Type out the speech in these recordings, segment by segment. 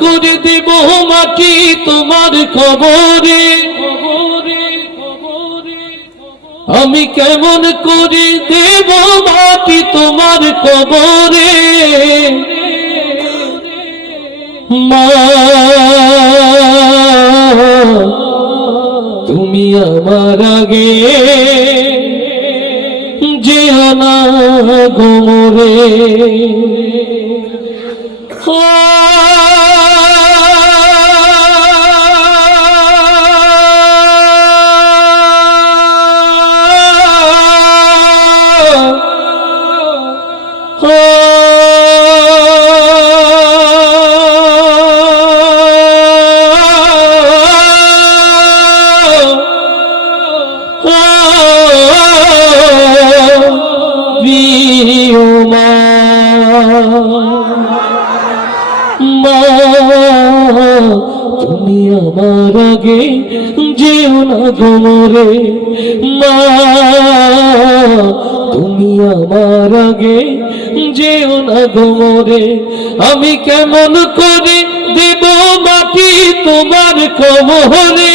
করে দেব মাটি তোমার কবরে আমি কেমন করে দেব মাটি তোমার কবরে মা, তুমি আমার আগে যেও না গোমরে আমার আগে যেও না গোমরে মা, তুমি আমার আগে যেও না গোমরে আমি কেমন করে দেব মাটি তোমার কবরে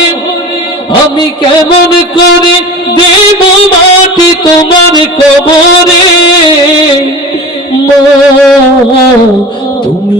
আমি কেমন করে দেব মাটি তোমার কবরে মা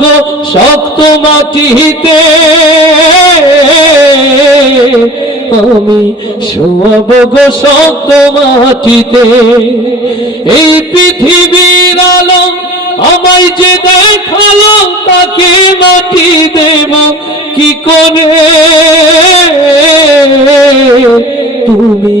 গো শক্ত মাটিতে। আমি সোয়াব গো শক্ত মাটিতে। এই পৃথিবীর আলো আমায় যে দেখাল, তাকে মাটি দেব কি করে? তুমি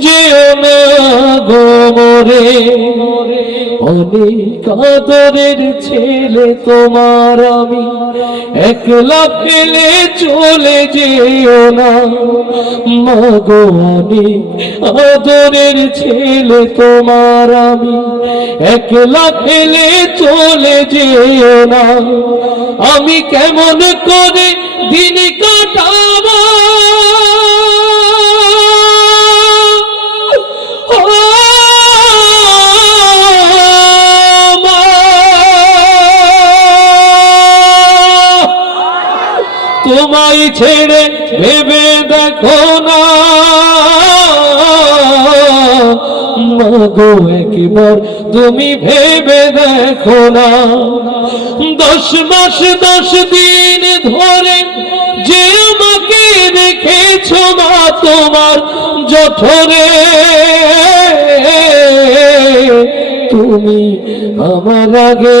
যেও না অনেক আদরের ছেলে তোমার আমি। একলা ফেলে চলে যেও না। মাগো, অনেক আদরের ছেলে তোমার আমি। একলা ফেলে চলে যেও না। আমি কেমন করে দিন কাটাবো তোমায় ছেড়ে ভেবে দেখো না। মাগো একবার তুমি ভেবে দেখো না। দশ মাস, দশ দিন ধরে যে আমাকে রেখেছো মা তোমার জঠরে। তুমি আমার আগে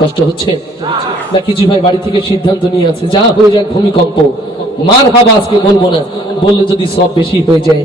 কষ্ট হচ্ছে? না কিছু ভাই বাড়ি থেকে সিদ্ধান্ত নিয়ে আছে? যা হয়ে যাক ভূমিকম্প। মার হাবা আজকে বলব না। বললে যদি সব বেশি হয়ে যায়।